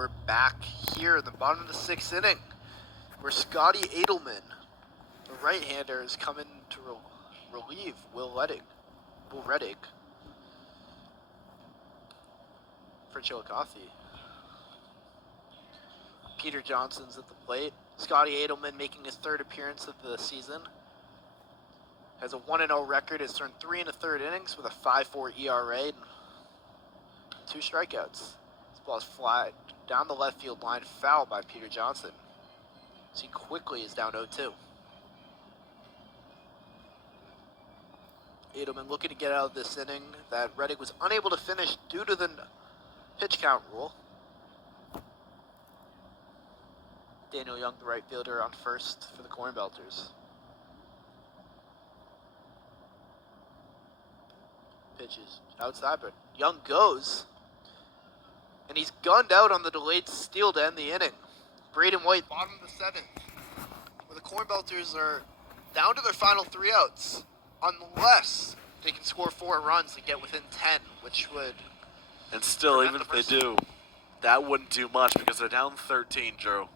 We're back here in the bottom of the 6th inning, where Scotty Adelman, the right-hander, is coming to relieve Will Reddick for Chillicothe. Peter Johnson's at the plate. Scotty Adelman making his 3rd appearance of the season. Has a 1-0 record, has thrown 3 1/3 innings with a 5.4 ERA and 2 strikeouts. This ball is fly down the left field line, foul by Peter Johnson. So he quickly is down 0-2. Adelman looking to get out of this inning that Reddick was unable to finish due to the pitch count rule. Daniel Young, the right fielder, on first for the Cornbelters. Pitches outside, but Young goes. And he's gunned out on the delayed steal to end the inning. Braden White, bottom of the 7th, where the Cornbelters are down to their final 3 outs, unless they can score 4 runs and get within 10, which would... And still, even if they do, that wouldn't do much because they're down 13, Drew.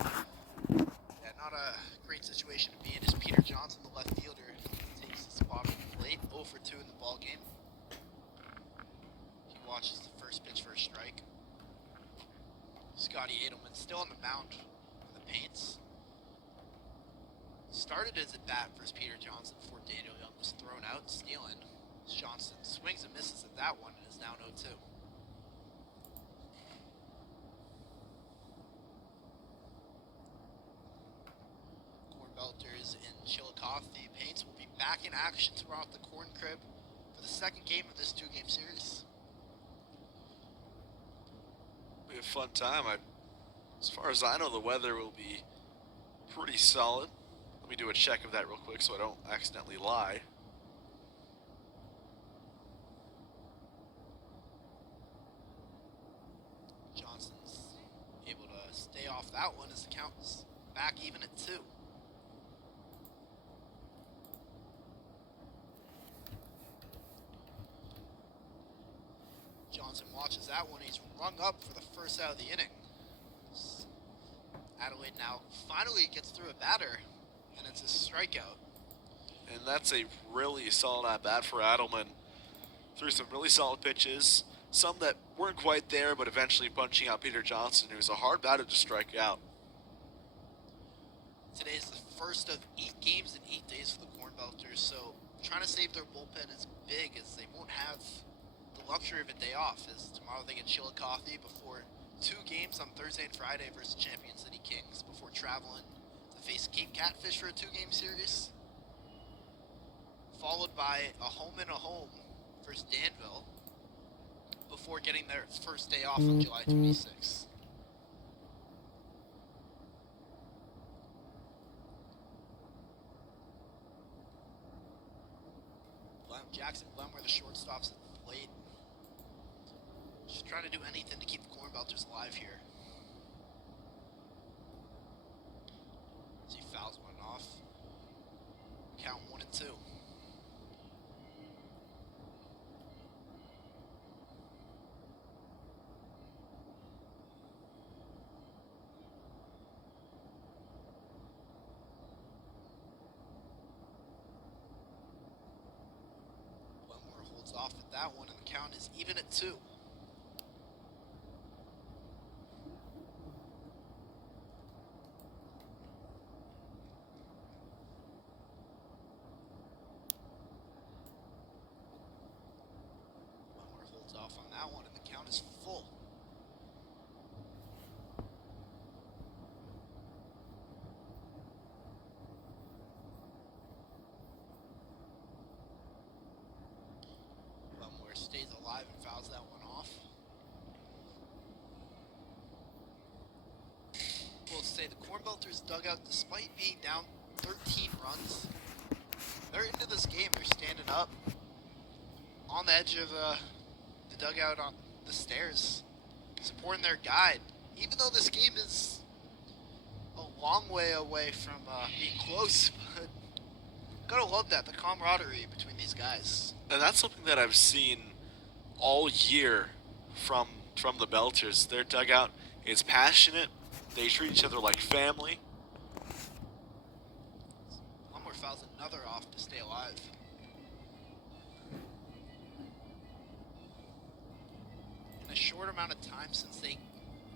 Yeah, not a great situation to be in as Peter Johnson, the left fielder, takes the spot on the plate, 0 for 2 in the ball game. He watches the first pitch for a strike. Scotty Adelman still on the mound for the Paints. Started his at bat versus Peter Johnson before Daniel Young was thrown out, stealing. Johnson swings and misses at that one and is down 0-2. Cornbelters in Chillicothe. Paints will be back in action tomorrow at the Corn Crib for the 2nd game of this 2-game series. Be a fun time. As far as I know, the weather will be pretty solid. Let me do a check of that real quick so I don't accidentally lie. Johnson's able to stay off that one as the count is back even at 2. Johnson watches that one. He's rung up for the first out of the inning. Adelaide now finally gets through a batter, and it's a strikeout. And that's a really solid at-bat for Adelman. Threw some really solid pitches, some that weren't quite there, but eventually punching out Peter Johnson, who's a hard batter to strike out. Today is the first of 8 games in 8 days for the Cornbelters, so trying to save their bullpen is big as they won't have the luxury of a day off, as tomorrow they get Chillicothe before 2 games on Thursday and Friday versus Champion City Kings before traveling to face Cape Catfish for a 2-game series, followed by a home and a home versus Danville before getting their first day off on July 26th. Jackson Glenmore, the shortstop's at the plate. Just trying to do anything to keep the Cornbelters alive here. As he fouls one off. Count 1-2. Off at that one, and the count is even at 2. Glenmore holds off on that one, and the count is full. Stays alive and fouls that one off. We'll say the Cornbelters dugout, despite being down 13 runs, they're into this game. They're standing up on the edge of the dugout on the stairs, supporting their guide. Even though this game is a long way away from being close, but gotta love that, the camaraderie between these guys. And that's something that I've seen all year from from the Belters. Their dugout is passionate. They treat each other like family. One more fouls, another off to stay alive. In a short amount of time since they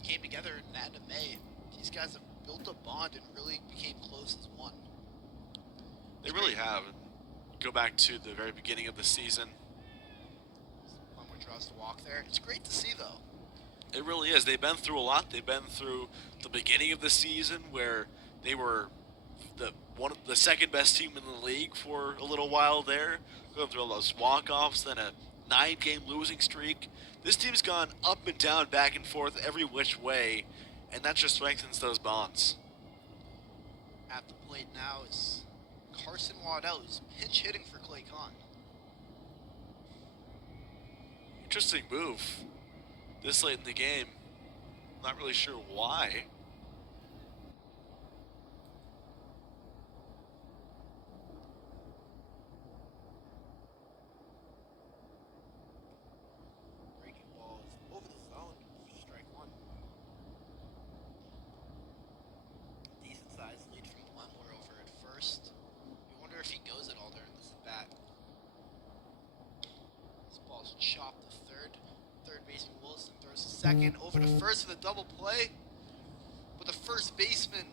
came together in the end of May, these guys have built a bond and really became close as one. They really have. Go back to the very beginning of the season. One more draws to walk there. It's great to see, though. It really is. They've been through a lot. They've been through the beginning of the season where they were the second best team in the league for a little while there. Going through all those walk-offs, then a 9-game losing streak. This team's gone up and down, back and forth, every which way, and that just strengthens those bonds. At the plate now is Carson Waddell, who's pinch hitting for Clay Kahn. Interesting move this late in the game. Not really sure why. Breaking ball is over the zone for strike one. Decent sized lead from Glenmore over at first. You wonder if he goes at all during this at bat. This ball's chopped to third. Third baseman Wilson throws to second, over to first for the double play. But the first baseman,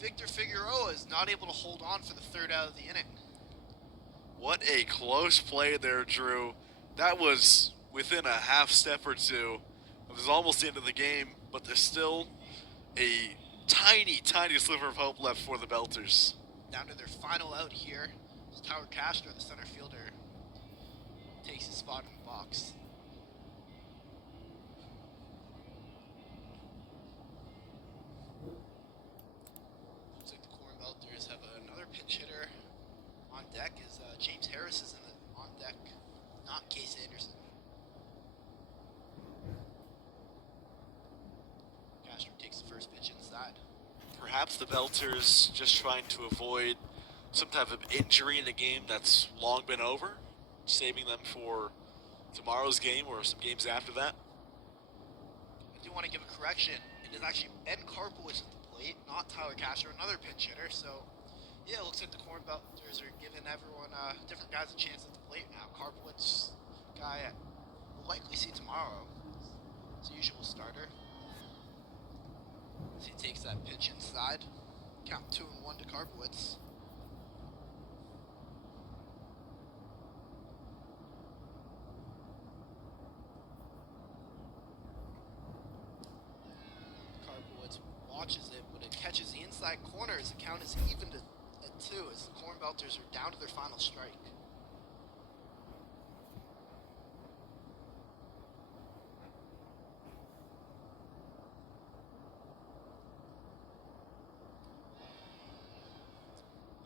Victor Figueroa, is not able to hold on for the third out of the inning. What a close play there, Drew. That was within a half step or two. It was almost the end of the game, but there's still a tiny, tiny sliver of hope left for the Belters. Down to their final out here. Tyler Castro, the center fielder, takes his spot in the box. Looks like the Cornbelters have another pinch hitter on deck as James Harris is on deck, not Case Anderson. Castro takes the first pitch inside. Perhaps the Belters just trying to avoid some type of injury in a game that's long been over, saving them for tomorrow's game or some games after that. I do want to give a correction. It is actually Ben Karpowicz at the plate, not Tyler Castro, another pinch hitter. So, yeah, it looks like the Cornbelters are giving everyone, different guys a chance at the plate now. Karpowicz, guy we'll likely see tomorrow. It's the usual starter. As he takes that pitch inside. Count 2-1 to Karpowicz. Karpowicz watches it, but it catches the inside corner as the count is even at 2 as the Cornbelters are down to their final strike.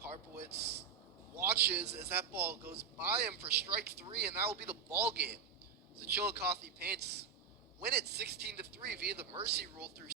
Karpowicz watches as that ball goes by him for strike 3, and that will be the ball game. The Chillicothe Paints win it 16-3 via the mercy rule through